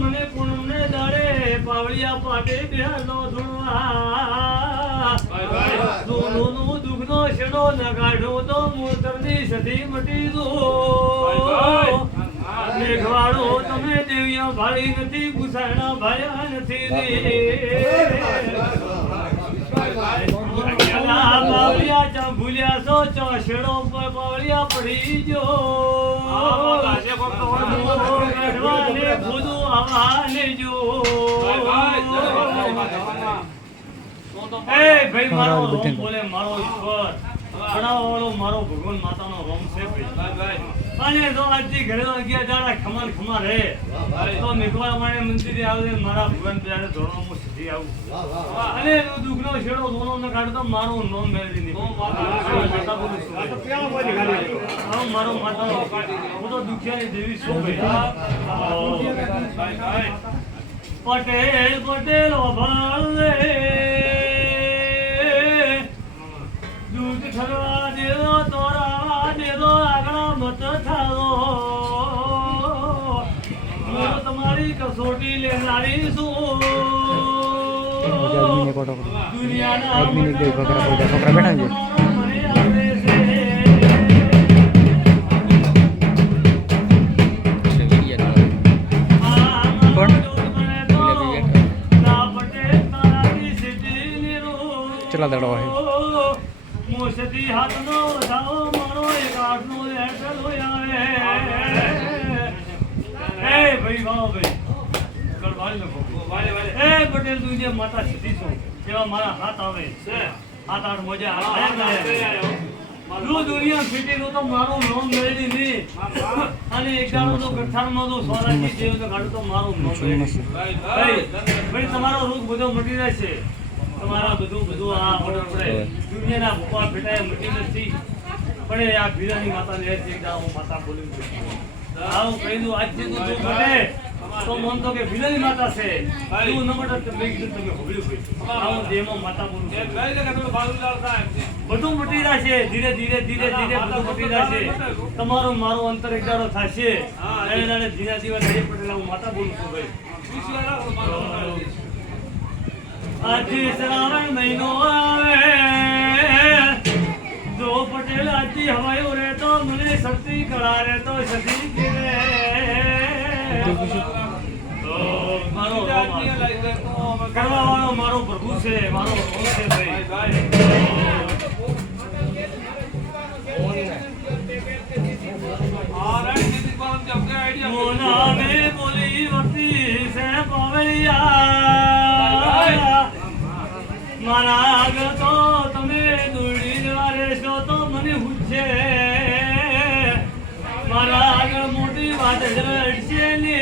મને પૂનમને દાડે પાવળિયા પાટે બેહનો ધૂણવા દોનોનું દુઃખનો શેડો નગાડો તો મૂતરની સધી મટી દો મેઘવાળો તમે દેવિયા ભાળી નથી ગુસાણા ભાયા નથી પાવળિયા ચા ભૂલ્યા છો ચોશેડો પાવળિયા પડી જો બધું આવાને જો એ ભાઈ મારો રોમ બોલે મારો ઈશ્વર ભણાવવાળો મારો ભગવાન માતાનો રોમ છે ભાઈ અને જો આજથી ઘરે ગયા જાડા ખમાન ખમા રહે તો મેઘવાળ મારે મંદિરે આવે મારા ભગવાન ત્યારે ધોરણમાં સીધી આવું અને દુઃખનો છેડો ધોનો ન કાઢતો મારું નોમ મેળવી નહીં મારો માતાનો હું તો દુખિયાની દેવી છું ભાઈ પટેલ પટેલ ભાળવે દૂધ ઠરવા દેવો તોરા દેવો આગળ મત થાવો હું તમારી કસોટી લેનારી છું દુનિયાના ચલા દડો હે મોસતી હાથનો વધાવો મારો એક આઠનો લેટલ આવે એ ભાઈ વાવ ભાઈ કરવાળી લખો એ પટેલ તું જે માતા સીધી છો જેવા મારા હાથ આવે છે હાથ આઠ મોજા આયો દુનિયા સીધી નું તો મારું નામ મેળવી નહીં અને એક દાડો તો ગઠાણમાં તો સોરાજી જેવું તો ગાડું તો મારું નામ મેળવી ભાઈ તમારો રોગ બધો મટી જશે તમારા બધું આ ઓર્ડર પડે દુનિયાના ભૂપા ભેટાએ મટી નથી પડે આ ભીરાની માતાને એ છે કે હું માતા બોલું છું આવું કહી દઉં આજથી તો તું ઘટે તો મન તો કે ભીરાની માતા છે એવું ન મળે તો મેં કીધું તમે હોબળ્યું ભાઈ આવું દેમાં માતા બોલું છું બધું મટી જશે ધીરે ધીરે ધીરે ધીરે બધું મટી જશે તમારું મારું અંતર એક દાડો થશે એને ધીરા ધીરે હરે પટેલ હું માતા બોલું છું ભાઈ આથી શ્રાવણ મહિનો આવે જો પટેલ આથી હવાયો રહેતો મને શક્તિ કળા રહેતો સતી ગીરે કરવા વાળો મારો પ્રભુ છે મારો રોમ છે ભાઈ મોના મે બોલી વતી છે પાવળિયા મારા આગળ તો તમે દોડી જવા રહેશો તો મને પૂછશે મારા આગળ મોટી વાત રડશે ને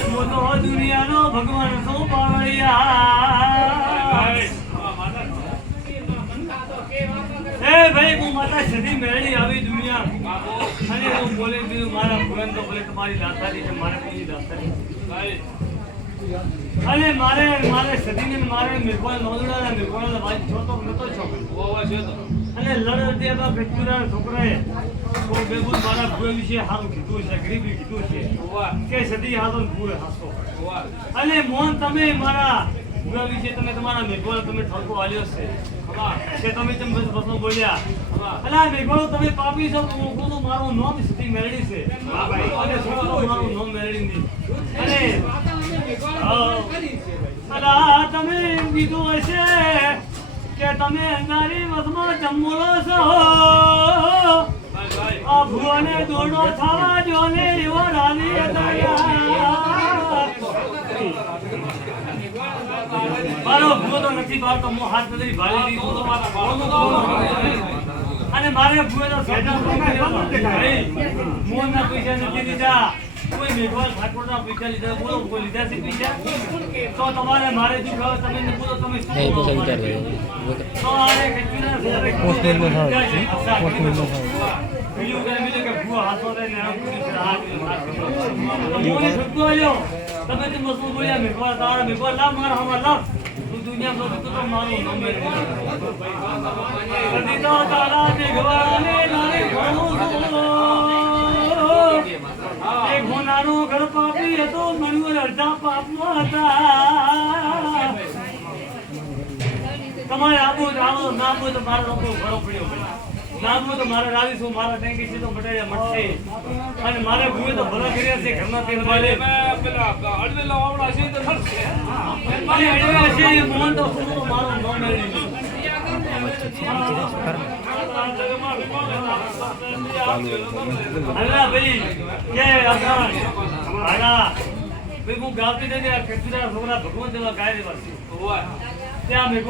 હું તો દુનિયાનો ભગવાન છું પાવળિયા એ ભાઈ હું માતા સધી મેળવી આવી દુનિયા અને હું બોલે દીધું મારા ભગવાન તો બોલે તમારી દાતારી છે મારે કોઈ દાતારી ભાઈ અને મારે સદીને મારે મેઘવાળ નોંદડાના મેઘવાળના વાત છોતો નતો છો અને લડતિયાના બેચુરા છોકરાએ કોઈ બેગુલ મારા ભૂએ વિશે હારું કીધું છે ગરીબી કીધું છે કે સદી હાલો ભૂએ હાસો અને મોહન તમે મારા ભૂએ વિશે તમે તમારા મેઘવાળ તમે ઠરકો આલ્યો છે કે તમે તેમ બસ બોલ્યા અને આ મેઘવાળો તમે પાપી છો હું કહું મારું નામ સદી મેળવી છે અને મારું નામ મેળવી નહીં અને અલા તમે એમ કીધું હશે કે તમે અંગારી વસમાં જમોલો છો આ ભુવાને દોડો થવા જો ને એવો રાની મારો ભૂવો તો નથી બાળતો હું હાથ નથી ભાળી દીધું તો અને મારે ભૂવે તો મોહનના પૈસા નથી દીધા કોઈ મેઘવાળ ઠાકોરના પૈસા લીધા બોલો કોઈ લીધા છે પૈસા તો તમારે મારે જો ખાવ તમે ને બોલો તમે તો આરે કેટલા પોસ્ટમેન નો બીજું કે ભૂવા હાથો રે ને આમ કરી હાથ મોને છટકો આલ્યો તમે તે મસ્ત બોલ્યા મેઘવાળ તારા મેઘવાળ લા માર હમા લા તું દુનિયા નો તો મારો નામ મે કદી તો તારા મેઘવાળ ને નારે ભણો મારો ઘર પાપી હતો મળ્યું અડધા પાપમાં હતા તમારે આબુ આવો ના આબુ તો મારો લોકો ઘરો પડ્યો ભાઈ ના આબુ તો મારે રાવી છું મારા ટેંકી છે તો મટાડ્યા મટશે અને મારે ભૂએ તો ભલા કર્યા છે ઘરના તેલ વાલે પેલા અડવેલા વાવડા છે તો થશે અને એડવા છે એ મોહન તો પૂરો મારો નો મેળવી અલ્લા ભાઈ કે આપણા આના ભાઈ હું ગાવતી નથી આ કેટલા છોકરા ભગવાન દેવા ગાય દેવા છે ત્યાં મેં